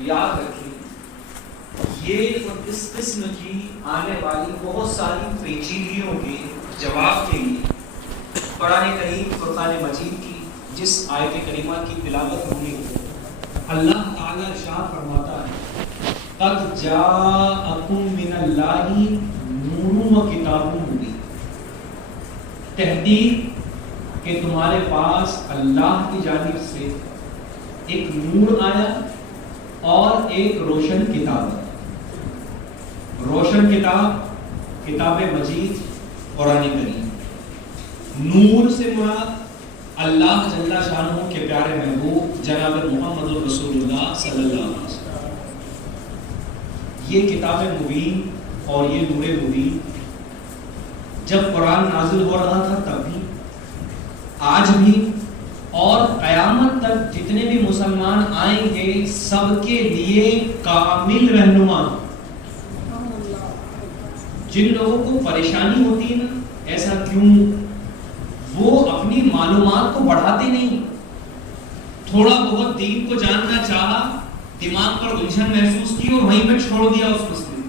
یاد رکھیں یہ اور اس قسم کی آنے والی بہت ساری پیچیدگیوں کے جواب کے لیے قرآن کریم فرقان مجید کی جس آیت کریمہ کی تلاوت ہونی ہو اللہ تعالیٰ ارشاد فرماتا ہے قد جاءکم من اللہ نور و کتاب مبین، تحقیق کہ تمہارے پاس اللہ کی جانب سے ایک نور آیا اور ایک روشن کتاب ہے۔ روشن کتاب کتاب مجید قرآن کریم، نور سے مراد اللہ جل شانہ کے پیارے محبوب جناب محمد رسول اللہ صلی اللہ علیہ وسلم۔ یہ کتاب مبین اور یہ نور مبین جب قرآن نازل ہو رہا تھا تب بھی، آج بھی، اور قیامت تک جتنے بھی مسلمان آئیں گے سب کے لیے کامل رہنما۔ جن لوگوں کو پریشانی ہوتی ہے نا ایسا کیوں، وہ اپنی معلومات کو بڑھاتے نہیں، تھوڑا بہت دین کو جاننا چاہا، دماغ پر الجھن محسوس کی اور وہیں پہ چھوڑ دیا اس مسئلے۔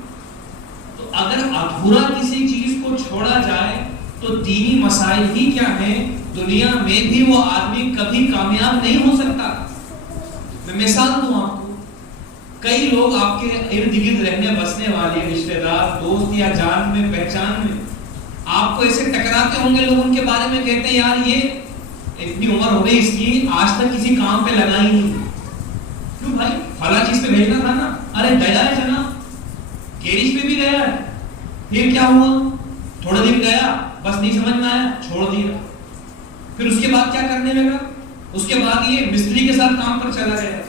تو اگر ادھورا کسی چیز کو چھوڑا جائے تو دینی مسائل ہی کیا ہیں، دنیا میں بھی وہ آدمی کبھی کامیاب نہیں ہو سکتا۔ میں مثال دوں آپ کو، کئی لوگ آپ کے ارد گرد رہنے بسنے والے رشتہ دار، دوست یا جان میں پہچان میں آپ کو ایسے ٹکراتے ہوں گے، لوگ ان کے بارے میں کہتے ہیں یار یہ اتنی عمر ہو گئی اس کی آج تک کسی کام پہ لگا ہی نہیں۔ کیوں بھائی فلاں چیز پہ بھیجنا تھا نا، ارے گیا ہے جناب، گیریج پہ بھی گیا ہے، پھر کیا ہوا، تھوڑا دن گیا بس نہیں سمجھ میں آیا چھوڑ دیا، پھر اس کے بعد کیا کرنے لگا، اس کے بعد یہ مستری کے ساتھ کام پر چلا گیا،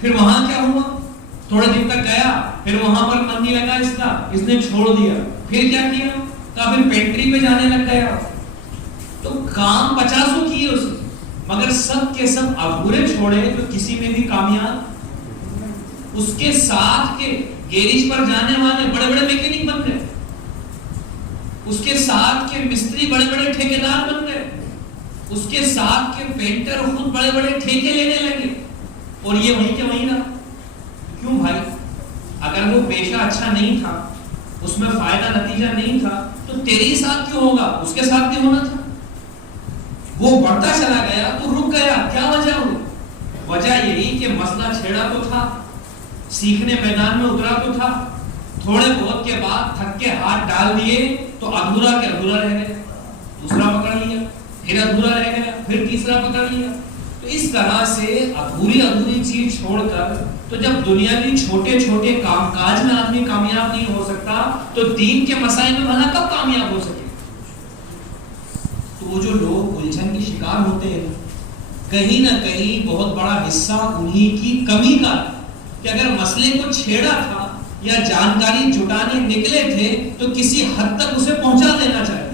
پھر وہاں کیا ہوا، تھوڑے دن تک گیا، پھر وہاں پر من نہیں لگا اس کا، اس نے چھوڑ دیا، پھر کیا کیا، پھر پینٹری پہ جانے لگ گیا۔ تو کام 50 کیے اس نے، مگر سب کے سب ادھورے چھوڑے تو کسی میں بھی کامیاب۔ اس کے ساتھ کے گیریج پر جانے والے بڑے بڑے میکینک بن گئے، اس کے ساتھ کے مستری بڑے بڑے ٹھیکیدار بن گئے، اس کے ساتھ کے پینٹر خود بڑے بڑے ٹھیکے لینے لگے، اور یہ وہیں کے وہیں رہا۔ کیوں بھائی، اگر وہ پیشہ اچھا نہیں تھا، اس میں فائدہ نتیجہ نہیں تھا، تو تیرے ساتھ کیوں ہوگا، اس کے ساتھ بھی ہونا تھا۔ وہ بڑھتا چلا گیا تو رک گیا، کیا وجہ ہوئی؟ وجہ یہی کہ مسئلہ چھیڑا تو تھا، سیکھنے میدان میں اترا تو تھا، تھوڑے بہت کے بعد تھک کے ہاتھ ڈال دیے تو ادھورا کے ادھورا رہ گیا، دوسرا پکڑ لیا، پھر ادھورا رہ گیا، پھر تیسرا پکڑ لیا۔ تو اس طرح سے ادھوری چیز چھوڑ کر تو جب دنیاوی چھوٹے چھوٹے کام کاج میں آدمی کامیاب نہیں ہو سکتا تو دین کے مسائل میں بھلا کب کامیاب ہو سکے؟ تو وہ جو لوگ الجھن کی شکار ہوتے ہیں کہیں نہ کہیں بہت بڑا حصہ انہی کی کمی کا، کہ اگر مسئلے کو چھیڑا تھا یا جانکاری جٹانے نکلے تھے تو کسی حد تک اسے پہنچا دینا چاہیے۔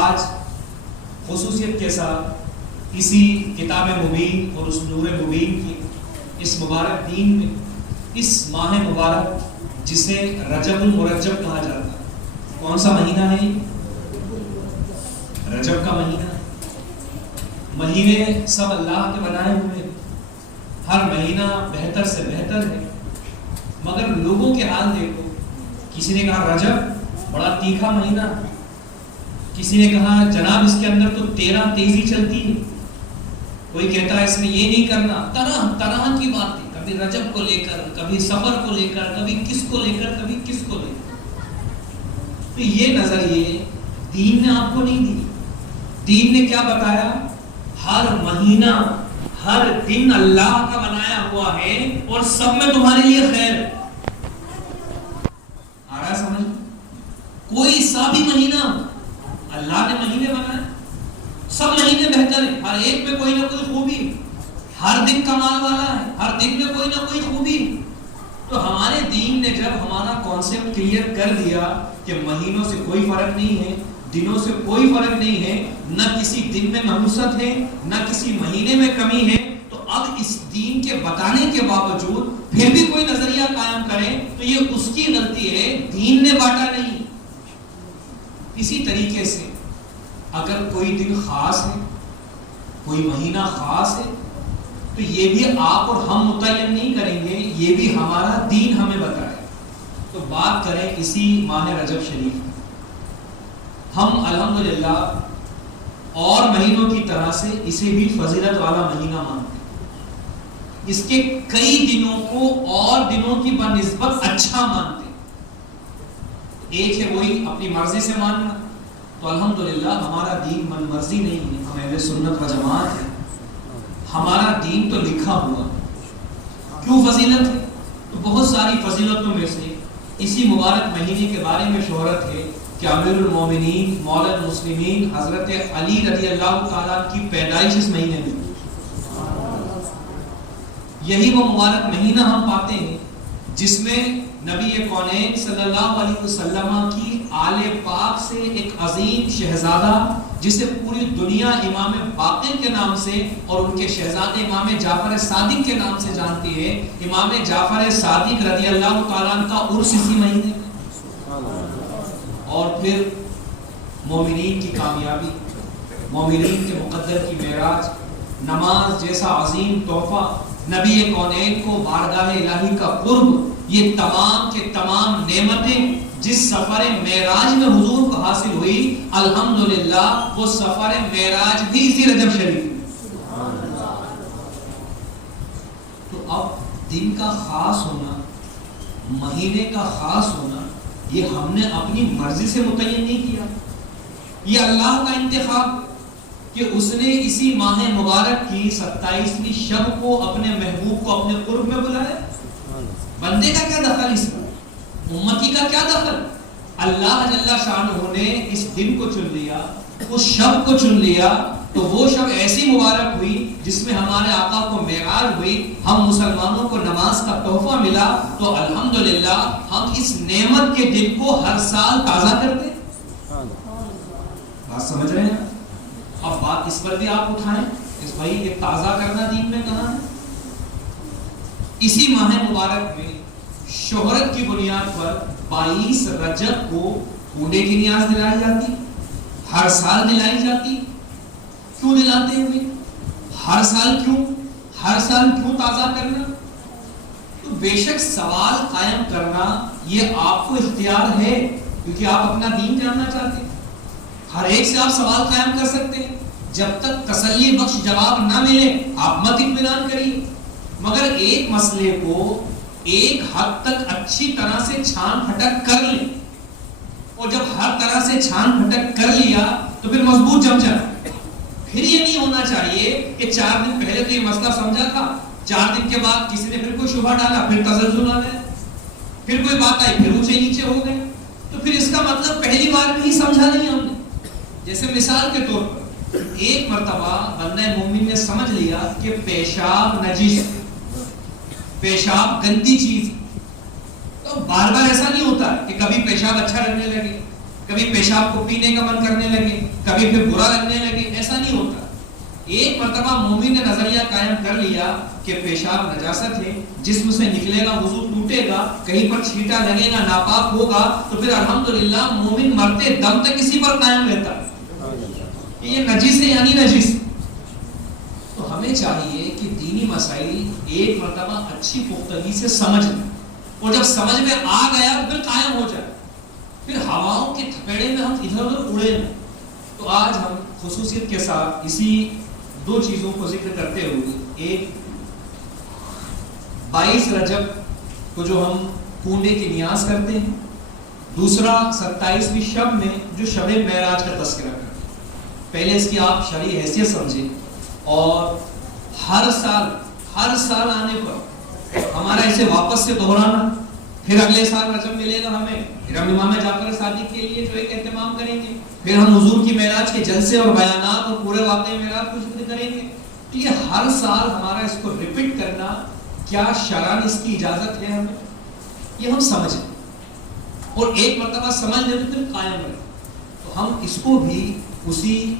آج خصوصیت کے ساتھ اسی کتاب مبین اور اس نور مبین کی اس مبارک دین میں، اس ماہ مبارک جسے رجب المرجب کہا جاتا ہے، کون سا مہینہ ہے؟ رجب کا مہینہ ہے۔ مہینے سب اللہ کے بنائے ہوئے، ہر مہینہ بہتر سے بہتر ہے، مگر لوگوں کے حال دیکھو، کسی نے کہا رجب بڑا تیکھا مہینہ، کسی نے کہا جناب اس کے اندر تو 13 تیزی چلتی ہے، کوئی کہتا ہے اس میں یہ نہیں کرنا، طرح طرح کی باتیں، کبھی رجب کو لے کر، کبھی سفر کو لے کر، کبھی کس کو لے کر، کبھی کس کو لے کر۔ تو یہ نظریے دین نے آپ کو نہیں دی۔ دین نے کیا بتایا؟ ہر مہینہ، ہر دن اللہ کا بنایا ہوا ہے اور سب میں تمہارے لیے خیر۔ آ رہا سمجھ؟ کوئی سا بھی مہینہ اللہ نے مہینے بنائے، سب مہینے بہتر ہیں، ہر ایک میں کوئی نہ کوئی خوبی، ہر دن کمال والا ہے، ہر دن میں کوئی نہ کوئی خوبی۔ تو ہمارے دین نے جب ہمارا کانسیپٹ کلیئر کر دیا کہ مہینوں سے کوئی فرق نہیں ہے، دنوں سے کوئی فرق نہیں ہے، نہ کسی دن میں نحوست ہے، نہ کسی مہینے میں کمی ہے، تو اب اس دین کے بتانے کے باوجود پھر بھی کوئی نظریہ قائم کرے تو یہ اس کی غلطی ہے، دین نے بانٹا نہیں۔ اسی طریقے سے اگر کوئی دن خاص ہے، کوئی مہینہ خاص ہے، تو یہ بھی آپ اور ہم متعین نہیں کریں گے، یہ بھی ہمارا دین ہمیں بتائے. تو بات کریں اسی ماہ رجب شریف کی. ہم الحمدللہ اور مہینوں کی طرح سے اسے بھی فضیلت والا مہینہ مانتے ہیں. اس کے کئی دنوں کو اور دنوں کی بنسبت اچھا مانتے ہیں. ایک ہے وہی اپنی مرضی سے ماننا، تو الحمدللہ ہمارا دین من مرضی نہیں ہے، ہم اہل سنت و جماعت ہے. ہمارا دین تو لکھا ہوا. کیوں فضیلت ہے؟ تو بہت ساری فضیلتوں میں سے اسی مبارک مہینے کے بارے میں شہرت ہے کہ امیر المومنین مولا المسلمین حضرت علی رضی اللہ تعالیٰ کی پیدائش اس مہینے میں. یہی وہ مبارک مہینہ ہم پاتے ہیں جس میں نبی کونین صلی اللہ علیہ وسلم کی آل پاک سے ایک عظیم شہزادہ جسے پوری دنیا امام باقر کے نام سے اور ان کے شہزادے امام جعفر صادق کے نام سے جانتی ہے، امام جعفر صادق رضی اللہ تعالیٰ کا عرس اسی مہینے میں. اور پھر مومنین کی کامیابی، مومنین کے مقدر کی معراج، نماز جیسا عظیم تحفہ، نبی کونین کو بارگاہ الہی کا قرب، یہ تمام کے تمام نعمتیں جس سفر معراج میں حضور کو حاصل ہوئی، الحمدللہ وہ سفر معراج بھی اسی رجب شریف میں. تو اب دن کا خاص ہونا، مہینے کا خاص ہونا، یہ ہم نے اپنی مرضی سے متعین نہیں کیا، یہ اللہ کا انتخاب کہ اس نے اسی ماہ مبارک کی 27ویں شب کو اپنے محبوب کو اپنے قرب میں بلایا. بندے کا کیا دخل اس میں؟ امتی کا کیا دخل؟ اللہ جل شانہ نے اس دن کو چن لیا، اس شب کو چن لیا، تو وہ شب ایسی مبارک ہوئی جس میں ہمارے آقا کو معراج ہوئی، ہم مسلمانوں کو نماز کا تحفہ ملا. تو الحمدللہ ہم اس نعمت کے دن کو ہر سال تازہ کرتے. بات سمجھ رہے ہیں؟ اب بات اس پر بھی آپ اٹھائیں، اس بھائی یہ تازہ کرنا دین میں کہاں ہے؟ اسی ماہ مبارک میں شہرت کی بنیاد پر 22 رجب کو کونڈے کی نیاز دلائی جاتی، ہر سال دلائی جاتی. کیوں دلاتے ہوئے؟ ہر سال کیوں تازہ کرنا؟ تو بے شک سوال قائم کرنا یہ آپ کو اختیار ہے، کیونکہ آپ اپنا دین جاننا چاہتے ہیں. ہر ایک سے آپ سوال قائم کر سکتے ہیں، جب تک تسلی بخش جواب نہ ملے آپ مت اطمینان کریے. مگر ایک مسئلے کو ایک حد تک اچھی طرح سے چھان پھٹک کر لیں، اور جب ہر طرح سے چھان پھٹک کر لیا تو پھر مضبوط جم جائے. پھر یہ نہیں ہونا چاہیے کہ 4 دن پہلے تو یہ مسئلہ سمجھا تھا، 4 دن کے بعد کسی نے پھر کوئی شبہ ڈالا، پھر تزلزل آ گیا، پھر کوئی بات آئی، پھر اونچے نیچے ہو گئے. تو پھر اس کا مطلب پہلی بار بھی سمجھا نہیں ہم نے. جیسے مثال کے طور پر ایک مرتبہ بندہ مومن نے سمجھ لیا کہ پیشاب نجس، پیشاب گندی چیز، تو بار بار ایسا نہیں ہوتا کہ کبھی پیشاب اچھا لگنے لگے، کبھی پیشاب کو پینے کا من کرنے لگے، کبھی پھر برا لگنے لگے، ایسا نہیں ہوتا. ایک مرتبہ مومن نے نظریہ قائم کر لیا کہ پیشاب نجاست ہے، جسم سے نکلے گا، وضو ٹوٹے گا، کہیں پر چھینٹا لگے گا، ناپاک ہوگا، تو پھر الحمدللہ مومن مرتے دم تک اسی پر قائم رہتا ہے کہ یہ نجس ہے یعنی نجس. تو ہمیں چاہیے کہ دینی مسائل ایک مرتبہ اچھی پختگی سے سمجھ لیں، اور جب سمجھ میں آ گیا تو پھر قائم ہو جائے، پھر ہواؤں کے تھپیڑے میں ہم ادھر ادھر اڑے نہیں. تو آج ہم خصوصیت کے ساتھ اسی 2 چیزوں کو ذکر کرتے ہوئے، ایک 22 رجب کو جو ہم کونڈے کی نیاز کرتے ہیں، دوسرا 27ویں شب میں جو شب معراج کا تذکرہ کرتے ہیں. پہلے اس کی آپ شرعی حیثیت سمجھیں، اور ہر سال آنے پر ہمارا اسے واپس سے دہرانا، پھر اگلے سال رجب ملے گا ہمیں، پھر ہم امام جعفر صادق کے لیے جو ایک اہتمام کریں گے، پھر ہم حضور کی معراج کے جلسے اور بیانات اور پورے واقعے معراج کو ذکر کریں گے. تو یہ ہر سال ہمارا اس کو ریپیٹ کرنا، کیا شرعاً اس کی اجازت ہے ہمیں؟ یہ ہم سمجھیں، اور ایک مرتبہ سمجھ لیں تو پھر قائم رہیں. تو ہم اس کو بھی اسی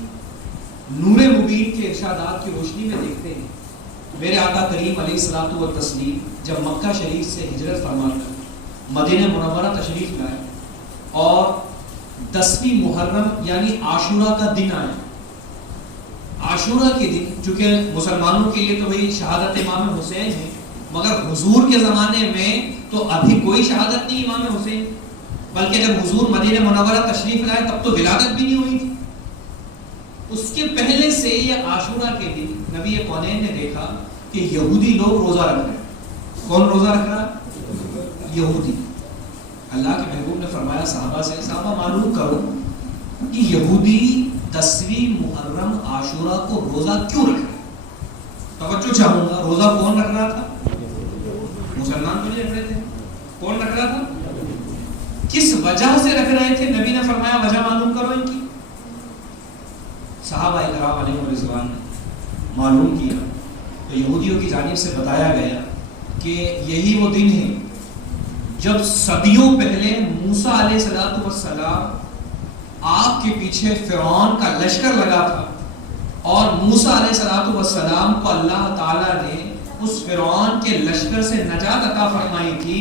نور مبین کے ارشادات کی روشنی میں دیکھتے ہیں. میرے آقا کریم علیہ الصلوۃ والتسلیم جب مکہ شریف سے ہجرت فرما کر مدینہ منورہ تشریف لائے، اور 10ویں محرم یعنی عاشورہ کا دن آیا. عاشورہ کے دن چونکہ مسلمانوں کے لیے تو وہی شہادت امام حسین ہے، مگر حضور کے زمانے میں تو ابھی کوئی شہادت نہیں امام حسین، بلکہ جب حضور مدینہ منورہ تشریف لائے تب تو ولادت بھی نہیں ہوئی تھی۔ اس کے پہلے سے یہ عاشورہ کے دن نبی کونین نے دیکھا کہ یہودی لوگ روزہ رکھ رہے ہیں۔ کون روزہ رکھ رہا؟ یہودی۔ اللہ کے محبوب نے فرمایا صحابہ سے، صحابہ معلوم کرو کہ یہودی 10ویں محرم عاشورہ کو روزہ کیوں رکھ رہے ہیں؟ توجہ چاہوں گا، روزہ کون رکھ رہا تھا؟ مسلمان تو نہیں رکھ رہے تھے، کون رکھ رہا تھا؟ کس وجہ سے رکھ رہے تھے؟ نبی نے فرمایا وجہ معلوم کرو ان کی۔ صحابہ کرام علیہم رضوان نے معلوم کیا تو یہودیوں کی جانب سے بتایا گیا کہ یہی وہ دن ہے جب صدیوں پہلے موسیٰ علیہ السلام آپ کے پیچھے فرعون کا لشکر لگا تھا، اور موسیٰ علیہ السلام کو اللہ تعالیٰ نے اس فرعون کے لشکر سے نجات عطا فرمائی تھی۔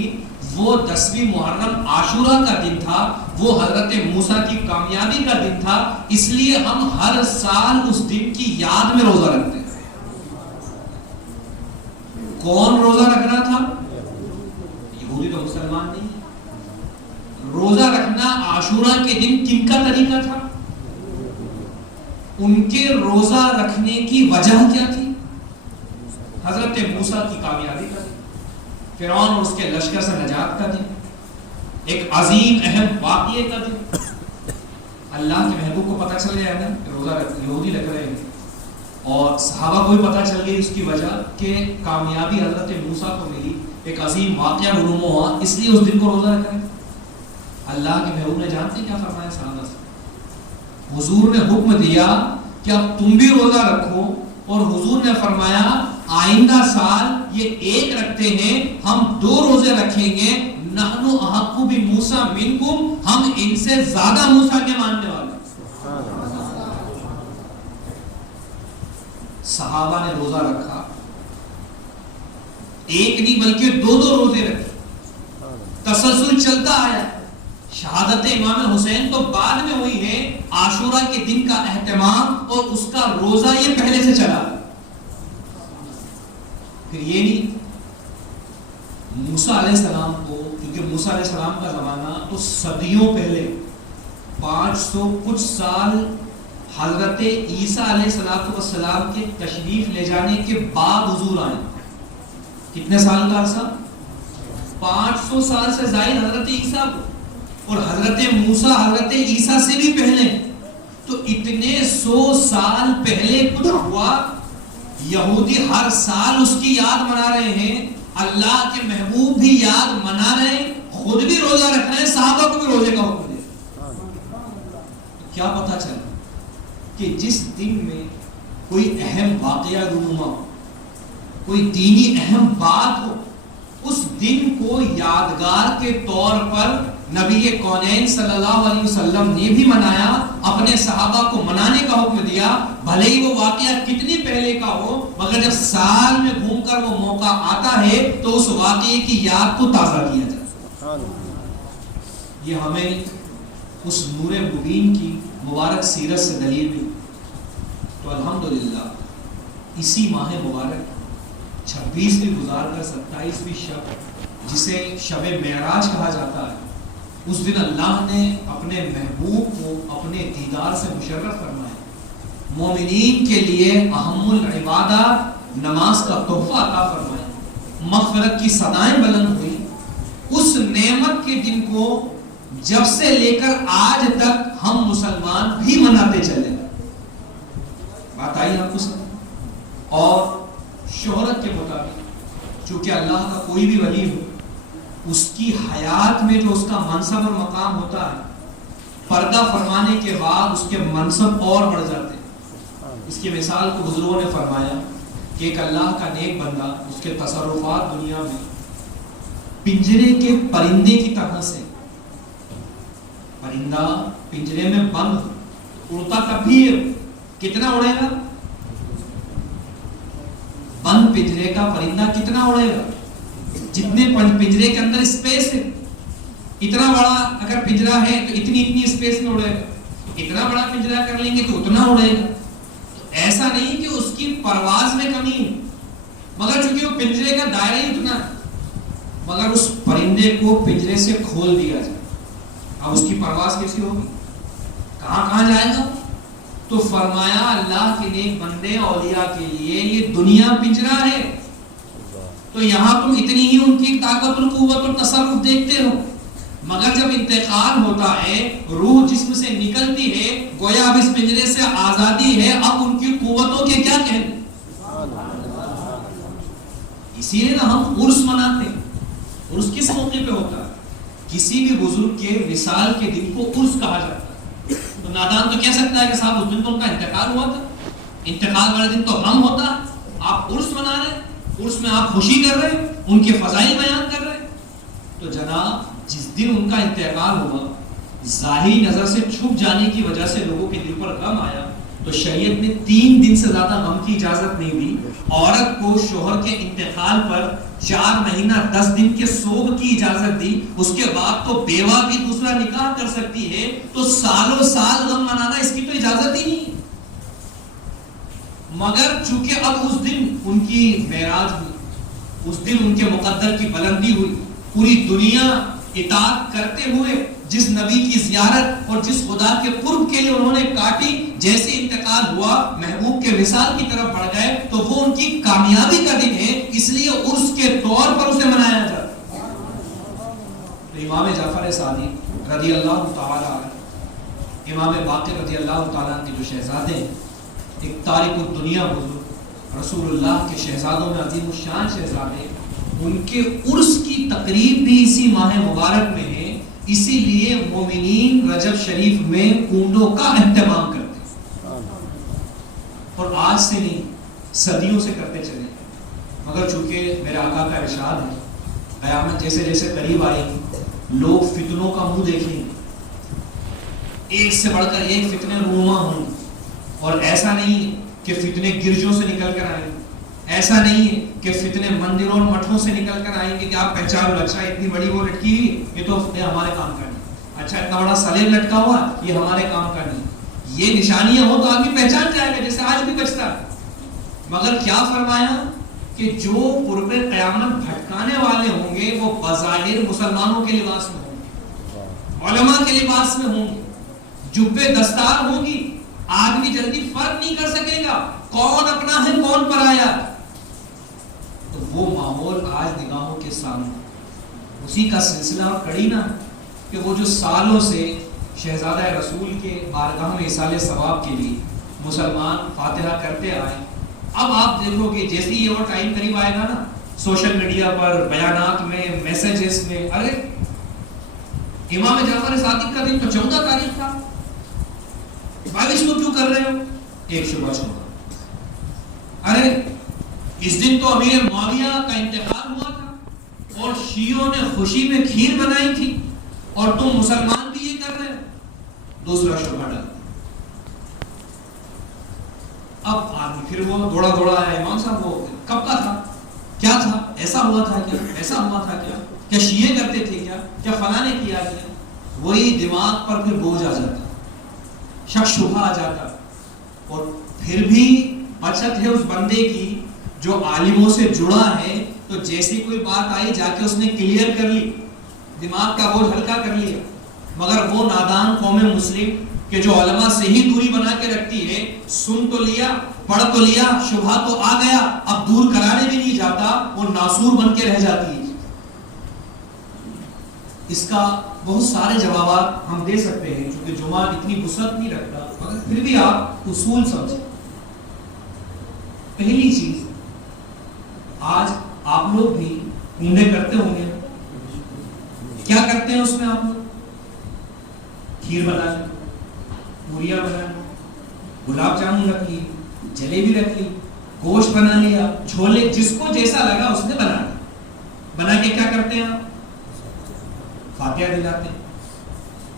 وہ 10ویں محرم عاشورہ کا دن تھا، وہ حضرت موسیٰ کی کامیابی کا دن تھا، اس لیے ہم ہر سال اس دن کی یاد میں روزہ رکھتے ہیں۔ کون روزہ رکھ رہا تھا؟ یہودی تو مسلمان نہیں۔ روزہ رکھنا عاشورہ کے دن کن کا طریقہ تھا؟ ان کے روزہ رکھنے کی وجہ کیا تھی؟ حضرت موسیٰ کی کامیابی کا دن، فرعون اور اس کے لشکر سے نجات کا دن، ایک عظیم اہم واقعے کا دن۔ اللہ کے محبوب کو پتہ چل گیا نا کہ روزہ یہودی رکھ رہے ہیں، اور صحابہ کو بھی پتہ چل گئی اس کی وجہ کہ کامیابی حضرت موسیٰ کو ملی، ایک عظیم واقعہ رونما ہوا، اس لیے اس دن کو روزہ رکھ رہے ہیں۔ اللہ کے محبوب نے جانتے کیا فرمایا صحابہ سے؟ حضور نے حکم دیا کہ اب تم بھی روزہ رکھو، اور حضور نے فرمایا آئندہ سال یہ ایک رکھتے ہیں، ہم 2 روزے رکھیں گے، نحن احق بموسیٰ منکم، ہم ان سے زیادہ موسیٰ کے ماننے والے۔ صحابہ نے روزہ رکھا، ایک نہیں بلکہ 2 روزے رکھے، تسلسل چلتا آیا۔ شہادت امام حسین تو بعد میں ہوئی ہے، عاشورہ کے دن کا اہتمام اور اس کا روزہ یہ پہلے سے چلا۔ پھر یہ نہیں، موسیٰ علیہ السلام کو، کیونکہ موسیٰ علیہ السلام کا زمانہ تو صدیوں پہلے 500 کچھ سال حضرت عیسیٰ علیہ السلام کے تشریف لے جانے کے بعد حضور آئے۔ کتنے سال کا عرصہ؟ 500 سال سے زائد حضرت عیسیٰ کو، اور حضرت موسیٰ حضرت عیسیٰ سے بھی پہلے، تو اتنے 100 سال پہلے کچھ ہوا۔ یہودی ہر سال اس کی یاد منا رہے ہیں، اللہ کے محبوب بھی یاد منا رہے ہیں، خود بھی روزہ رکھ رہے ہیں، صحابہ کو بھی روزے کا حکم دیا۔ کیا پتہ چلا کہ جس دن میں کوئی اہم واقعہ رونما ہو، کوئی دینی اہم بات ہو، اس دن کو یادگار کے طور پر نبی کونین صلی اللہ علیہ وسلم نے بھی منایا، اپنے صحابہ کو منانے کا حکم دیا، بھلے ہی وہ واقعہ کتنی پہلے کا ہو، مگر جب سال میں گھوم کر وہ موقع آتا ہے تو اس واقعے کی یاد کو تازہ کیا جاتا ہے۔ یہ ہمیں اس نور مبین کی مبارک سیرت سے دلیل بھی۔ تو الحمدللہ اسی ماہ مبارک 26ویں گزار کر 27ویں شب، جسے شب معراج کہا جاتا ہے، اس دن اللہ نے اپنے محبوب کو اپنے دیدار سے مشرف فرمایا۔ مومنین کے لیے اہم العبادات نماز کا تحفہ عطا فرمایا، مغفرت کی صدائیں بلند ہوئی۔ اس نعمت کے دن کو جب سے لے کر آج تک ہم مسلمان بھی مناتے چلے۔ بات آئی آپ کو سمجھ؟ اور شہرت کے مطابق چونکہ اللہ کا کوئی بھی ولی ہو، اس کی حیات میں جو اس کا منصب اور مقام ہوتا ہے، پردہ فرمانے کے بعد اس کے منصب اور بڑھ جاتے ہیں۔ اس کی مثال کو بزرگوں نے فرمایا کہ ایک اللہ کا نیک بندہ، اس کے تصرفات دنیا میں پنجرے کے پرندے کی طرح سے، پرندہ پنجرے میں بند اڑتا کب بھی کتنا اڑے گا؟ بند پنجرے کا پرندہ کتنا اڑے گا؟ جتنے پنجرے کے اندر اسپیس ہے، اتنا بڑا اگر پنجرا ہے تو اتنی اسپیس میں اڑے گا، اتنا بڑا پنجرا کر لیں گے تو اتنا اڑے گا۔ ایسا نہیں کہ اس کی پرواز میں کمی ہے، مگر چونکہ وہ پنجرے کا دائرہ ہی اتنا ہے، مگر اس پرندے کو پنجرے سے کھول دیا جائے، اب اس کی پرواز کیسی ہوگی، کہاں کہاں جائے گا؟ تو فرمایا اللہ کے نیک بندے اولیاء کے لیے یہ دنیا پنجرہ ہے، تو یہاں تم اتنی ہی ان کی طاقت اور قوت اور تصرف دیکھتے ہو، مگر جب انتقال ہوتا ہے، روح جسم سے نکلتی ہے، گویا اب اس پنجرے سے آزادی ہے، اب ان کی قوتوں کے کیا کہنے۔ اسی لیے نا ہم عرس مناتے ہیں۔ عرس کس موقع پہ ہوتا ہے؟ کسی بھی بزرگ کے وصال کے دن کو عرس کہا جاتا ہے۔ تو نادان تو کہہ سکتا ہے کہ صاحب اس دن تو ان کا انتقال ہوا تھا، انتقال والے دن تو غم ہوتا ہے، آپ عرس منا رہے ہیں، عرس میں آپ خوشی کر رہے ہیں، ان کے فضائل بیان کر رہے ہیں۔ تو جناب جس دن ان کا انتقال ہوا، ظاہری نظر سے چھپ جانے کی وجہ سے لوگوں کے دل پر غم آیا، تو شریعت نے 3 دن سے زیادہ غم کی اجازت نہیں دی۔ عورت کو شوہر کے انتقال پر 4 مہینہ 10 دن کے سوگ کی اجازت دی، اس کے بعد تو بیوہ بھی دوسرا نکاح کر سکتی ہے، تو سالوں سال غم منانا اس کی تو اجازت ہی نہیں۔ مگر چونکہ اب اس دن ان کی معراج ہوئی، اس دن ان کے مقدر کی بلندی ہوئی، پوری دنیا اطاعت کرتے ہوئے جس نبی کی زیارت اور جس خدا کے قرب کے لیے انہوں نے کاٹی، جیسے انتقال ہوا محبوب کے وصال کی طرف بڑھ گئے، تو وہ ان کی کامیابی کا دن ہے، اس لیے عرس کے طور پر اسے منایا جاتا ہے۔ تو امام جعفر صادق رضی اللہ تعالی عنہ، امام باقر رضی اللہ تعالی عنہ کے جو شہزادے ہیں، ایک تارک الدنیا بزرگ رسول اللہ کے شہزادوں میں عظیم الشان شہزادے، ان کے عرس کی تقریب بھی اسی ماہ مبارک میں ہے، اسی لیے مومنین رجب شریف میں اونٹوں کا اہتمام کرتے ہیں، اور آج سے نہیں صدیوں سے کرتے چلے، مگر چونکہ میرے آقا کا ارشاد ہے قیامت جیسے جیسے قریب آئے گی لوگ فتنوں کا منہ دیکھیں گے، ایک سے بڑھ کر ایک فتنے رونما ہوں، اور ایسا نہیں کہ فتنے گرجوں سے نکل کر آئیں گے، ایسا نہیں ہے کہ فتنے مندروں اور مٹھوں سے نکل کر آئیں گے کہ آپ پہچان لو، اچھا اتنی بڑی وہ لٹکی ہوئی یہ تو ہمارے کام کا نہیں، اچھا اتنا بڑا سلیب لٹکا ہوا یہ ہمارے کام کا نہیں، یہ نشانیاں ہو تو آدمی پہچان جائے گا جیسے آج بھی بچتا ہے۔ مگر کیا فرمایا کہ جو قرب قیامت بھٹکانے والے ہوں گے وہ بظاہر مسلمانوں کے لباس میں ہوں گے، علماء کے لباس میں ہوں گے، جبے دستار ہوگی، آدمی جلدی فرق نہیں کر سکے گا کون اپنا ہے کون پرایا۔ تو وہ ماحول آج نگاہوں کے سامنے، اسی کا سلسلہ اور کڑی نہ ہے کہ وہ جو سالوں سے شہزادہ رسول کے بارگاہ میں ایصال ثواب کے لیے مسلمان فاتحہ کرتے آئے، اب آپ دیکھو کہ جیسے یہ اور ٹائم قریب آئے گا نا، سوشل میڈیا پر بیانات میں میسیجز میں، ارے امام جعفر صادق کا دن تو 14 تاریخ تھا، 22 کو کیوں کر رہے ہو؟ ایک شبہ چھوڑا، ارے اس دن تو امیر معاویہ کا انتقال ہوا تھا اور شیعوں نے خوشی میں کھیر بنائی تھی اور تم مسلمان بھی یہ کر رہے ہو، دوسرا شبہ ڈال۔ اب آدمی پھر وہ دوڑا آیا، امام صاحب وہ کب کا تھا، کیا تھا، ایسا ہوا تھا کیا، ایسا ہوا تھا کیا شیعہ کرتے تھے کیا فلاں نے کیا کیا، وہی دماغ پر پھر بوجھ آ جاتا، شک شبہ آ جاتا، اور پھر بھی بچت ہے اس بندے کی جو عالموں سے جڑا ہے، تو جیسی کوئی بات آئی جا کے اس نے کلیئر کر لی، دماغ کا بوجھ ہلکا کر لیا۔ مگر وہ نادان قوم مسلم کہ جو علماء سے ہی دوری بنا کے رکھتی ہے، سن تو لیا پڑھ تو لیا، شبہ تو آ گیا، اب دور کرانے بھی نہیں جاتا، وہ ناسور بن کے رہ جاتی ہے۔ اس کا بہت سارے جوابات ہم دے سکتے ہیں، چونکہ جمعہ اتنی وسعت نہیں رکھتا، مگر پھر بھی آپ اصول سمجھیں۔ پہلی چیز، آج آپ لوگ بھی عمرے کرتے ہوں گے، کیا کرتے ہیں اس میں آپ لوگ؟ کھیر بنا لی، پوریا بنا لی، گلاب جامن رکھ لی، جلیبی رکھ لی، گوشت بنا لیا، چھولے، جس کو جیسا لگا اس نے بنا لیا، بنا کے کیا کرتے ہیں آپ؟ فاتحہ دلاتے ہیں۔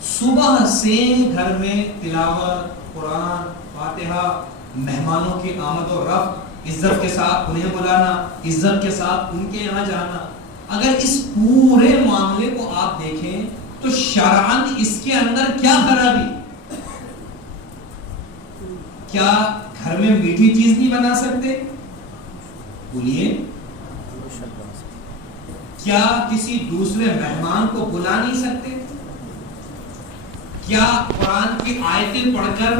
صبح سے گھر میں تلاوت، قرآن، فاتحہ، مہمانوں کی آمد و رفت، عزت کے ساتھ انہیں بلانا، عزت کے ساتھ ان کے یہاں جانا۔ اگر اس پورے معاملے کو آپ دیکھیں تو شرعاً اس کے اندر کیا خرابی؟ کیا گھر میں میٹھی چیز نہیں بنا سکتے؟ بولیے، کیا کسی دوسرے مہمان کو بلا نہیں سکتے؟ کیا قرآن کی آیتیں پڑھ کر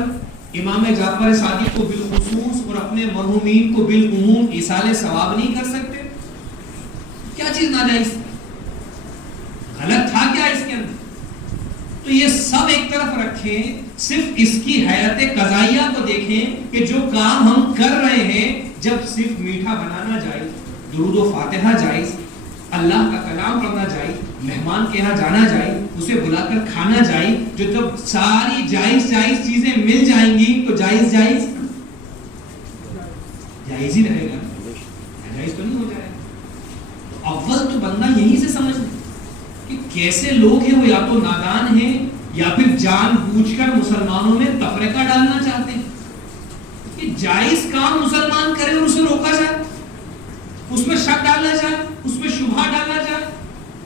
امام جعفر صادق کو بالخصوص اور اپنے مرحومین کو بالعموم ایصال ثواب نہیں کر سکتے؟ کیا چیز ناجائز، غلط تھا کیا اس کے اندر؟ تو یہ سب ایک طرف رکھیں، صرف اس کی حیرت قضائیہ کو دیکھیں کہ جو کام ہم کر رہے ہیں، جب صرف میٹھا بنانا جائز، درود و فاتحہ جائز، اللہ کا کلام پڑھنا جائز، مہمان کے یہاں جانا جائز، اسے بلا کر کھانا جائز، جو جب ساری جائز چیزیں مل جائیں گی تو جائز ہی رہے گا، جائز تو نہیں ہو جائے گا۔ اول تو بندہ یہیں سے سمجھ لے کہ کیسے لوگ ہیں، وہ یا تو نادان ہیں یا پھر جان بوجھ کر مسلمانوں میں تفرقہ ڈالنا چاہتے ہیں کہ جائز کام مسلمان کرے اور اسے روکا جائے، اس میں شک ڈالا جائے، اس میں شبہ ڈالا جائے،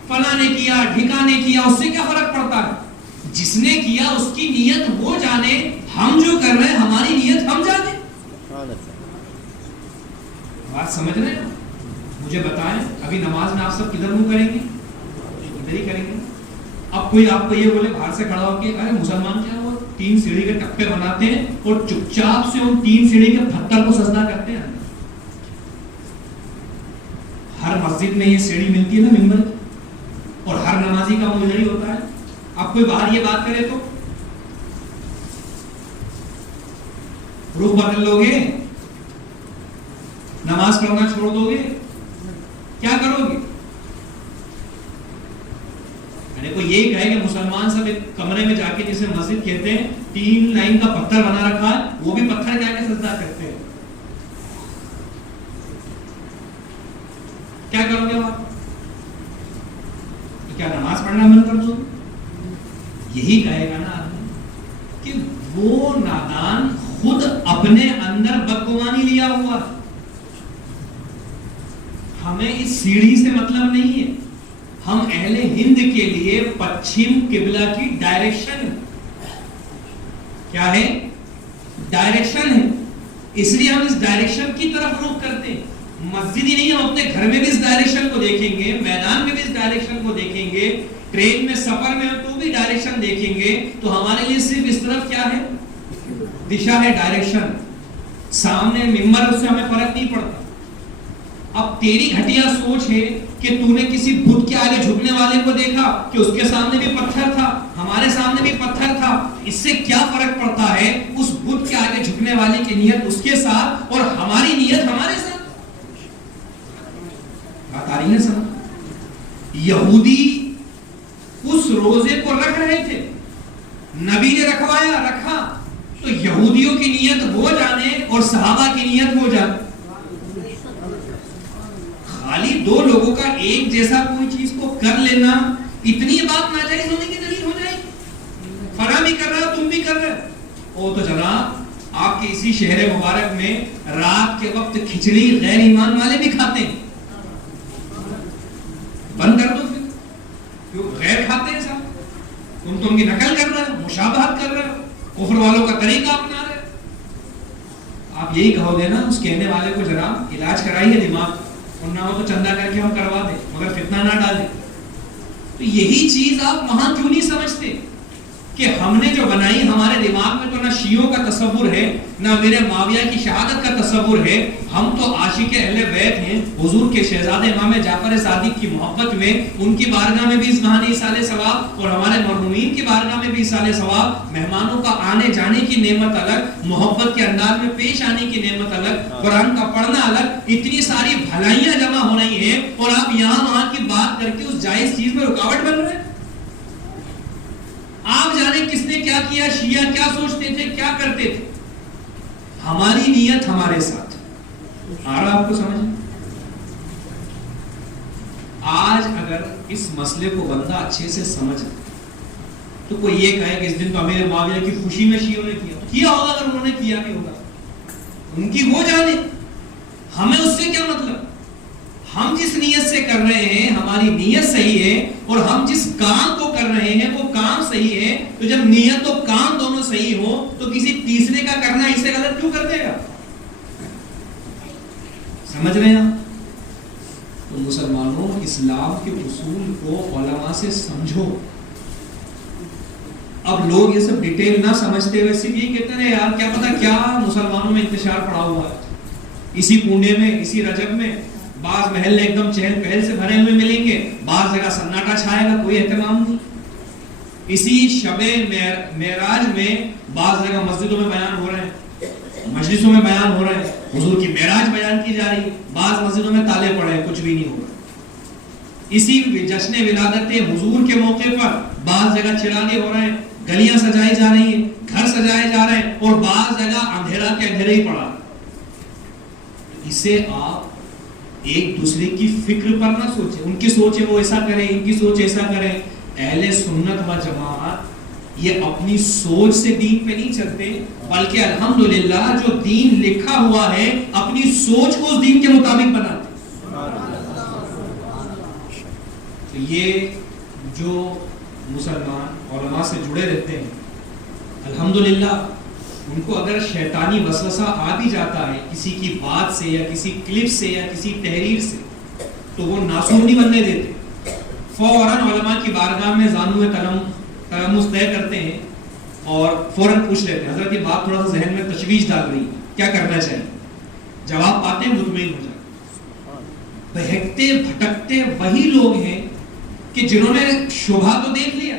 فلاں نے کیا ڈھکا نے کیا، اس سے کیا فرق پڑتا ہے؟ جس نے کیا اس کی نیت وہ جانے، ہم جو کر رہے ہیں ہماری نیت ہم جانے۔ بات سمجھ رہے ہیں؟ مجھے بتائیں ابھی نماز میں آپ سب کدھر منہ کریں گے؟ ادھر ہی کریں گے۔ اب کوئی آپ کو یہ بولے باہر سے کھڑا ہو کے، ارے مسلمان کیا وہ 3 سیڑھی کے ٹپے بناتے ہیں اور چپ چاپ سے ان 3 سیڑھی کے پتھر کو سجدہ کرتے ہیں۔ ہر مسجد میں یہ سیڑھی ملتی ہے نا ممبر کی، اور ہر نمازی کا منہ ادھر ہی ہوتا ہے۔ اب کوئی باہر یہ بات کرے تو رخ بدل لو گے؟ نماز پڑھنا چھوڑ دو گے؟ کیا کرو گے؟ کوئی یہی کہے کہ مسلمان سب ایک کمرے میں جا کے، جسے مسجد کہتے ہیں، 3 لائن کا پتھر بنا رکھا ہے، وہ بھی پتھر جا کے سجدہ کرتے ہیں، کیا کرو گے آپ؟ کیا نماز پڑھنا بند کر دو؟ یہی کہے گا نا آدمی کہ وہ نادان خود اپنے اندر بدگمانی لیا ہوا، ہمیں اس سیڑھی سے مطلب نہیں ہے، ہم اہل ہند کے لیے پچھم قبلہ کی ڈائریکشن کیا ہے؟ ڈائریکشن ہے، اس لیے ہم اس ڈائریکشن کی طرف رخ کرتے ہیں۔ مسجد ہی نہیں، ہم اپنے گھر میں بھی اس ڈائریکشن کو دیکھیں گے، میدان میں بھی اس ڈائریکشن کو دیکھیں گے، ٹرین میں سفر میں تو بھی ڈائریکشن دیکھیں گے، تو ہمارے لیے صرف اس طرف کیا ہے؟ دشا ہے، ڈائریکشن۔ سامنے ممبر، اس سے ہمیں فرق نہیں پڑتا۔ اب تیری گھٹیا سوچ ہے کہ تو نے کسی بت کے آگے جھکنے والے کو دیکھا کہ اس کے سامنے بھی پتھر تھا، ہمارے سامنے بھی پتھر تھا، اس سے کیا فرق پڑتا ہے؟ اس بت کے آگے جھکنے والے کی نیت اس کے ساتھ اور ہماری نیت ہمارے ساتھ۔ بات آ رہی ہے سمجھ؟ یہودی اس روزے کو رکھ رہے تھے، نبی نے رکھا تو یہودیوں کی نیت وہ جانے اور صحابہ کی نیت وہ جانے۔ خالی 2 لوگوں کا ایک جیسا کوئی چیز کو کر لینا، اتنی بات ناجائز ہونے کی دلیل ہو جائے گی؟ فلاں بھی کر رہا تم بھی کر رہے او تو جناب آپ کے اسی شہر مبارک میں رات کے وقت کھچڑی غیر ایمان والے بھی کھاتے ہیں، بند کر دو پھر، کیوں غیر کھاتے ہیں صاحب؟ تم تو ان کی نقل کر رہے ہو، مشابہت کر رہے ہو، کفر والوں کا طریقہ اپنا رہے ہو۔ آپ یہی کہو گے نا اس کہنے والے کو، جناب علاج کرائیے دماغ، اور نہ ہو تو چندہ کر کے ہم کروا دیں، مگر فتنہ نہ ڈالیں۔ تو یہی چیز آپ وہاں کیوں نہیں سمجھتے کہ ہم نے جو بنائی، ہمارے دماغ میں تو نہ شیعوں کا تصور ہے، نہ میرے معاویہ کی شہادت کا تصور ہے، ہم تو عاشق اہل بیت ہیں، حضور کے شہزادے امام جعفر صادق کی محبت میں، ان کی بارگاہ میں بھی اس بہانے ایصال ثواب، اور ہمارے مرحومین کی بارگاہ میں بھی ایصال ثواب، مہمانوں کا آنے جانے کی نعمت الگ، محبت کے انداز میں پیش آنے کی نعمت الگ، قرآن کا پڑھنا الگ، اتنی ساری بھلائیاں جمع ہو رہی ہیں، اور آپ یہاں وہاں کی بات کر کے اس جائز چیز میں رکاوٹ بن رہے ہیں۔ آپ جانے کس نے کیا کیا، شیعہ کیا سوچتے تھے، کیا کرتے تھے، ہماری نیت ہمارے ساتھ۔ آ رہا آپ کو سمجھ؟ آج اگر اس مسئلے کو بندہ اچھے سے سمجھ تو کوئی یہ کہے کہ اس دن تو امیر معاویہ کی خوشی میں شیعوں نے کیا ہوگا، اگر انہوں نے کیا بھی ہوگا، ان کی وہ جانے، ہمیں اس سے کیا مطلب؟ ہم جس نیت سے کر رہے ہیں ہماری نیت صحیح ہے، اور ہم جس کام کو کر رہے ہیں وہ کام صحیح ہے، تو جب نیت و کام دونوں صحیح ہو تو کسی تیسرے کا کرنا اسے غلط کیوں کر دے گا؟ سمجھ رہے ہیں آپ؟ تو مسلمانوں اسلام کے اصول کو علماء سے سمجھو. اب لوگ یہ سب ڈیٹیل نہ سمجھتے ہوئے صرف یہ کہتے ہیں یار کیا پتا کیا مسلمانوں میں انتشار پڑا ہوا ہے, اسی پونڈے میں, اسی رجب میں بعض محلے ایک دم چہل پہل سے بھرے ہوئے ملیں گے, بعض جگہ سناٹا چھائے گا, کوئی اہتمام نہیں. اسی شب معراج میں بعض جگہ مسجدوں میں بیان ہو رہے ہیں, مجلسوں میں بیان ہو رہے ہیں, حضور کی معراج بیان کی جا رہی ہے, بعض مسجدوں میں تالے پڑے ہیں, کچھ بھی نہیں ہو رہا. اسی جشن ولادت حضور کے موقع پر بعض جگہ چراغے ہو رہے ہیں, گلیاں سجائی جا رہی ہیں, گھر سجائے جا رہے ہیں, اور بعض جگہ اندھیرا کے اندھیرے ہی پڑا. اسے آپ ایک دوسرے کی فکر پر نہ سوچیں, ان کی سوچیں وہ ایسا کریں, ان کی سوچ ایسا کریں. اہل سنت و جماعت یہ اپنی سوچ سے دین پہ نہیں چلتے, بلکہ الحمدللہ جو دین لکھا ہوا ہے اپنی سوچ کو اس دین کے مطابق بناتے. تو یہ جو مسلمان علماء سے جڑے رہتے ہیں الحمدللہ, ان کو اگر شیطانی وسوسہ آ بھی جاتا ہے کسی کی بات سے یا کسی کلپ سے یا کسی تحریر سے, تو وہ ناصور نہیں بننے دیتے. فوراً علماء کی بارگاہ میں زانو تلمس طے کرتے ہیں اور فوراً پوچھ لیتے ہیں حضرت یہ بات تھوڑا سا ذہن میں تشویش ڈال رہی ہے, کیا کرنا چاہیے؟ جواب پاتے ہیں, مطمئن ہو جاتے. بہکتے بھٹکتے وہی لوگ ہیں کہ جنہوں نے شبہ تو دیکھ لیا,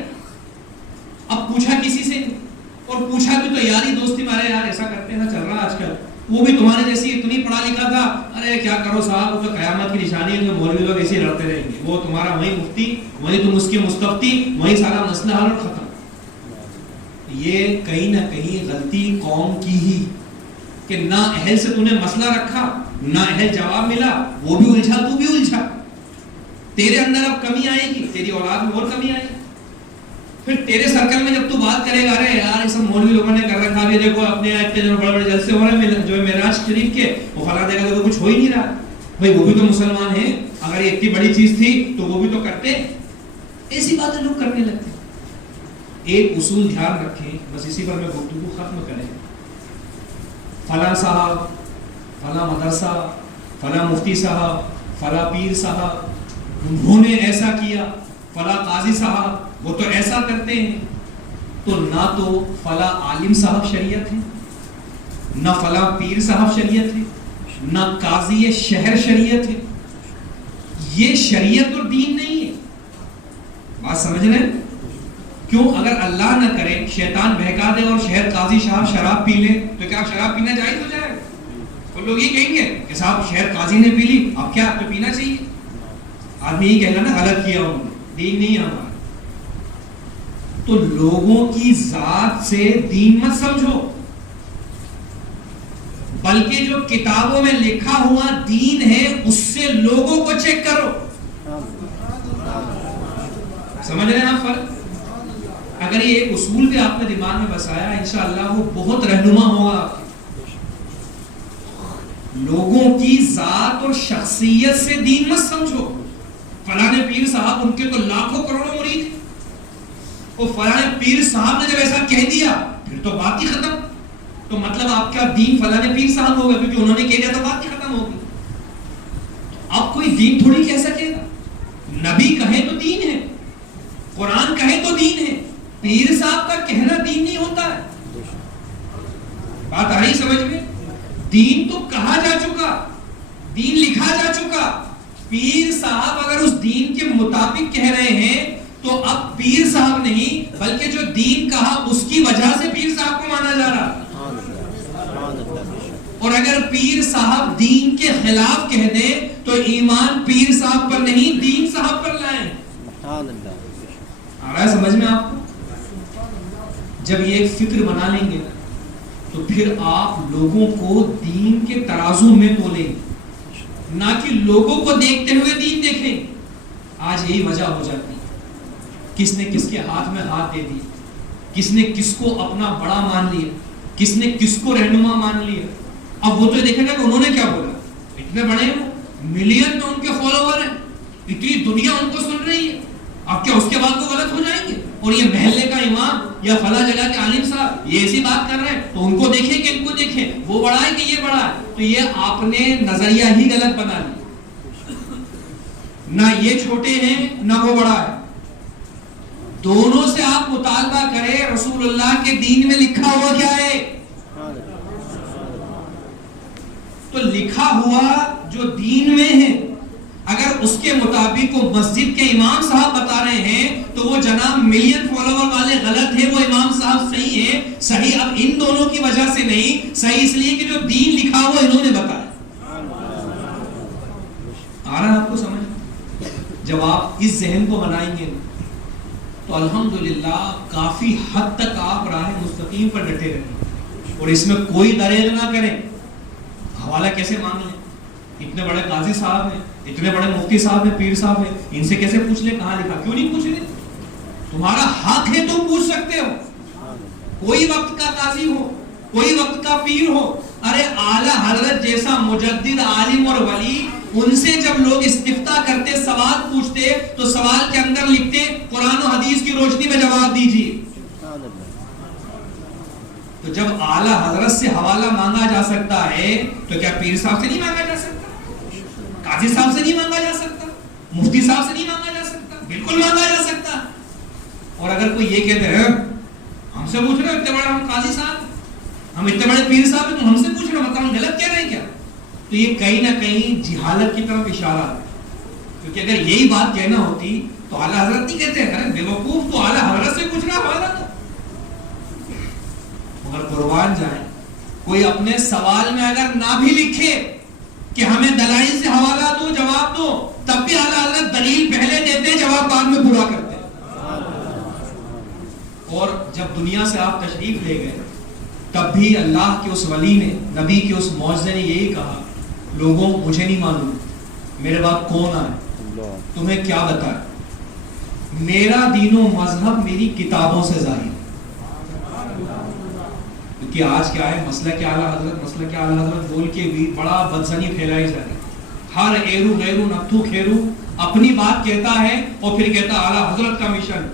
اب پوچھا کسی سے نہیں, اور پوچھا بھی تو یاری دوستی مارے یار ایسا کرتے ہیں, چل رہا آج کل, وہ بھی تمہارے جیسی اتنی پڑھا لکھا تھا, ارے کیا کرو صاحب وہ تو قیامت کی نشانی ہے, جو مولوی لوگ ایسے لڑتے رہیں گے, وہ تمہارا وہی مفتی, وہی تم اس کے مستفتی, وہی سارا مسئلہ حل اور ختم. یہ کہیں نہ کہیں غلطی قوم کی ہی کہ نہ اہل سے تو نے مسئلہ رکھا, نہ اہل جواب ملا, وہ بھی الجھا تو بھی الجھا. تیرے اندر اب کمی آئے گی, تیری اولاد میں اور کمی آئے گی. پھر تیرے سرکل میں جب تو بات کرے گا ارے یار یہ سب مولوی لوگوں نے کر رکھا, بھی دیکھو اپنے اتنے جو بڑے بڑے جلسے ہو رہے ہیں جو معراج شریف کے, وہ فلاں جگہ تو کچھ ہو ہی نہیں رہا. بھائی وہ بھی تو مسلمان ہیں, اگر یہ اتنی بڑی چیز تھی تو وہ بھی تو کرتے. ایسی باتیں لوگ کرنے لگتے. ایک اصول دھیان رکھیں, بس اسی پر میں گفتگو ختم کریں. فلاں صاحب, فلاں مدرسہ, فلاں مفتی صاحب, فلاں پیر صاحب انہوں نے ایسا کیا, فلاں قاضی صاحب وہ تو ایسا کرتے ہیں, تو نہ تو فلاں عالم صاحب شریعت ہے, نہ فلاں پیر صاحب شریعت ہے, نہ قاضی شہر شریعت ہے. یہ شریعت اور دین نہیں ہے. بات سمجھ رہے ہیں؟ کیوں؟ اگر اللہ نہ کرے شیطان بہکا دے اور شہر قاضی صاحب شراب پی لے تو کیا شراب پینا جائز ہو جائے گا؟ تو لوگ یہ کہیں گے کہ صاحب شہر قاضی نے پی لی, اب کیا آپ کو پینا چاہیے؟ آدمی یہ کہے گا نا غلط کیا ہوں, دین نہیں ہے ہمارا. تو لوگوں کی ذات سے دین مت سمجھو, بلکہ جو کتابوں میں لکھا ہوا دین ہے اس سے لوگوں کو چیک کرو. سمجھ رہے ہیں آپ فرق؟ اگر یہ ایک اصول بھی آپ نے دماغ میں بسایا انشاءاللہ وہ بہت رہنما ہوگا آپ کے. لوگوں کی ذات اور شخصیت سے دین مت سمجھو. فلاں پیر صاحب ان کے تو لاکھوں کروڑوں مرید ہیں, وہ فلاں پیر صاحب نے جب ایسا کہہ دیا پھر تو بات ہی ختم. تو مطلب آپ کا دین فلاں پیر صاحب ہوگا کیونکہ انہوں نے کہہ دیا تو بات ہی ختم ہوگی. آپ کوئی دین تھوڑی کہہ سکے گا. نبی کہے تو دین ہے, قرآن کہے تو دین ہے, پیر صاحب کا کہنا دین نہیں ہوتا ہے. بات آ رہی سمجھ میں؟ دین تو کہا جا چکا, دین لکھا جا چکا. پیر صاحب اگر اس دین کے مطابق کہہ رہے ہیں تو اب پیر صاحب نہیں بلکہ جو دین کہا اس کی وجہ سے پیر صاحب کو مانا جا رہا. اور اگر پیر صاحب دین کے خلاف کہہ دیں تو ایمان پیر صاحب پر نہیں دین صاحب پر لائیں. آ رہا ہے سمجھ میں آپ کو؟ جب یہ ایک فکر بنا لیں گے تو پھر آپ لوگوں کو دین کے ترازو میں تولیں گے, نہ کہ لوگوں کو دیکھتے ہوئے دین دیکھیں. آج یہی وجہ ہو جاتی ہے, کس نے کس کے ہاتھ میں ہاتھ دے دیا, کس نے کس کو اپنا بڑا مان لیا, کس نے کس کو رہنما مان لیا. اب وہ تو دیکھیں گے کہ انہوں نے کیا بولا, اتنے بڑے ہیں, ملین میں ان کے فالوور ہیں, اتنی دنیا ان کو سن رہی ہے, اب کیا اس کے بعد وہ غلط ہو جائیں گے؟ اور یہ محلے کا امام یا فلاں جگہ کے عالم صاحب یہ ایسی بات کر رہے ہیں تو ان کو دیکھیں کہ ان کو دیکھیں، وہ بڑا ہے کہ یہ بڑا ہے. تو یہ آپ نے نظریہ ہی غلط بنا لیا. نہ یہ چھوٹے ہیں نہ وہ بڑا ہے، دونوں سے آپ مطالبہ کریں رسول اللہ کے دین میں لکھا ہوا کیا ہے. تو لکھا ہوا جو دین میں ہے اگر اس کے مطابق وہ مسجد کے امام صاحب بتا رہے ہیں تو وہ جناب ملین فالوور والے غلط ہیں، وہ امام صاحب صحیح ہیں. صحیح اب ان دونوں کی وجہ سے نہیں، صحیح اس لیے کہ جو دین لکھا ہوا انہوں نے بتایا. آ رہا ہے آپ کو سمجھ؟ جب آپ اس ذہن کو بنائیں گے تو الحمدللہ کافی حد تک آپ راہ مستقیم پر ڈٹے رہیں اور اس میں کوئی دریغ نہ کریں. حوالہ کیسے مانگ لیں؟ اتنے بڑے قاضی صاحب ہیں، اتنے بڑے مفتی صاحب ہیں، پیر صاحب ہیں، ان سے کیسے پوچھ لیں کہاں لکھا؟ کیوں نہیں پوچھ لیں؟ تمہارا حق ہے تم پوچھ سکتے ہو. کوئی وقت کا قاضی ہو، کوئی وقت کا پیر ہو، ارے اعلیٰ حضرت جیسا مجدد عالم اور ولی، ان سے جب لوگ استفتاء کرتے سوال پوچھتے تو سوال کے اندر لکھتے قرآن و حدیث کی روشنی میں جواب دیجیے. تو جب اعلیٰ حضرت سے حوالہ مانگا جا سکتا ہے تو کیا پیر صاحب سے نہیں مانگا جا سکتا؟ قاضی صاحب سے نہیں مانگا جا سکتا؟ مفتی صاحب سے نہیں مانگا جا سکتا؟ بالکل مانگا جا سکتا. اور اگر کوئی یہ کہتے ہیں ہم سے پوچھ رہے ہو اتنے بڑے ہم قاضی صاحب، ہم اتنے بڑے پیر صاحب ہیں، تم ہم سے پوچھ رہے ہو، مطلب ہم غلط کہہ رہے ہیں کیا؟ تو یہ کہیں نہ کہیں جہالت کی طرف اشارہ ہے. کیونکہ اگر یہی بات کہنا ہوتی تو اعلیٰ حضرت نہیں کہتے ہیں بے وقوف تو اعلیٰ حضرت سے پوچھ رہا حوالہ دو. مگر قربان جائیں کوئی اپنے سوال میں اگر نہ بھی لکھے کہ ہمیں دلائل سے حوالہ دو، جواب دو، تب بھی اعلیٰ حضرت دلیل پہلے دیتے جواب بعد میں پورا کرتے. اور جب دنیا سے آپ تشریف لے گئے تب بھی اللہ کے اس ولی نے، نبی کے اس معجزے نے یہی کہا لوگوں مجھے نہیں معلوم میرے بعد کون آئے، تمہیں کیا بتائے، میرا دین و مذہب میری کتابوں سے ظاہر. کہ آج کیا ہے مسئلہ کے اعلیٰ حضرت، مسئلہ کے اعلیٰ حضرت بول کے بھی بڑا بدزنی پھیلائی جا رہی. ہر ایرو غیرو نتھو کھیرو اپنی بات کہتا ہے اور پھر کہتا اعلیٰ حضرت کا مشن.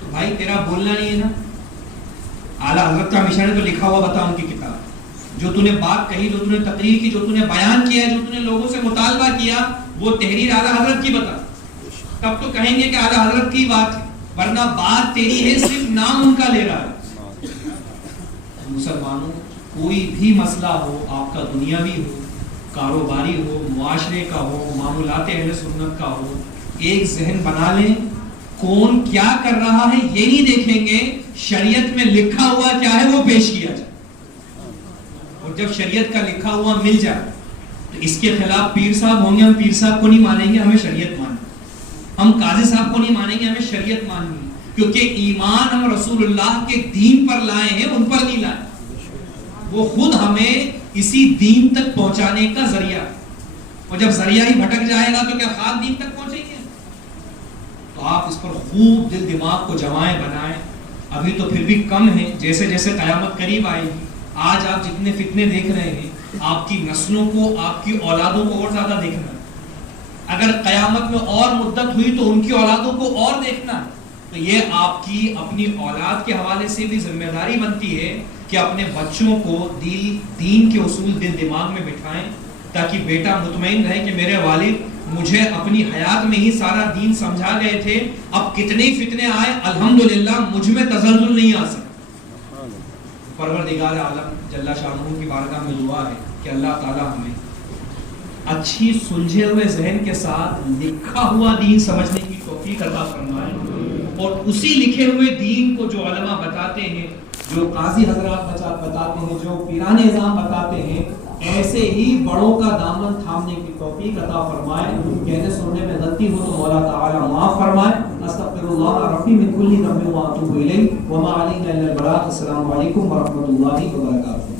تو بھائی تیرا بولنا نہیں ہے نا، اعلیٰ حضرت کا مشن ہے تو لکھا ہوا بتا ان کی کتاب. جو تو نے بات کہی، جو تو نے تقریر کی، جو تو نے بیان کیا، جو تو نے لوگوں سے مطالبہ کیا، وہ تحریر اعلیٰ حضرت کی بتا. تب تو کہیں گے کہ اعلیٰ حضرت کی بات ہے، ورنہ بات تیری ہے، صرف نام ان کا لے رہا ہے. مسلمانوں کوئی بھی مسئلہ ہو، آپ کا دنیاوی ہو، کاروباری ہو، معاشرے کا ہو، معاملات اہل سنت کا ہو، ایک ذہن بنا لیں کون کیا کر رہا ہے یہ نہیں دیکھیں گے، شریعت میں لکھا ہوا کیا ہے وہ پیش کیا جائے. اور جب شریعت کا لکھا ہوا مل جائے تو اس کے خلاف پیر صاحب ہوں گے، ہم پیر صاحب کو نہیں مانیں گے، ہمیں شریعت مانیں. ہم قاضی صاحب کو نہیں مانیں گے، ہمیں شریعت ماننی ہے. کیونکہ ایمان ہم رسول اللہ کے دین پر لائے ہیں، ان پر نہیں لائے. وہ خود ہمیں اسی دین تک پہنچانے کا ذریعہ، اور جب ذریعہ ہی بھٹک جائے گا تو کیا خاص دین تک پہنچیں گے؟ تو آپ اس پر خوب دل دماغ کو جمائیں بنائیں. ابھی تو پھر بھی کم ہے، جیسے جیسے قیامت قریب آئے گی، آج آپ جتنے فتنے دیکھ رہے ہیں آپ کی نسلوں کو، آپ کی اولادوں کو اور زیادہ دیکھنا ہے. اگر قیامت میں اور مدت ہوئی تو ان کی اولادوں کو اور دیکھنا. تو یہ آپ کی اپنی اولاد کے حوالے سے بھی ذمہ داری بنتی ہے کہ اپنے بچوں کو دین کے اصول دل دماغ میں بٹھائیں، تاکہ بیٹا مطمئن رہے کہ میرے والد مجھے اپنی حیات میں ہی سارا دین سمجھا گئے تھے، اب کتنے فتنے آئے الحمدللہ مجھ میں تزلزل نہیں آ سکتا. پروردگار عالم جل شانہ کی بارگاہ میں دعا ہے کہ اللہ تعالی ہمیں اچھی سلجھے ہوئے ذہن کے ساتھ لکھا ہوا دین سمجھنے کی توفیق عطا فرمائے، اور اسی لکھے ہوئے دین کو جو علماء بتاتے ہیں، جو قاضی حضرات بتاتے ہیں، جو پیران نظام بتاتے ہیں، ایسے ہی بڑوں کا دامن تھامنے کی توفیق عطا فرمائے. کہنے سننے میں غلطی ہو تو مولا تعالی معاف فرمائے. استغفر اللہ ربی من کل ذنب واتوب الیہ وما علینا الا البلاغ. السلام علیکم ورحمۃ اللہ وبرکاتہ.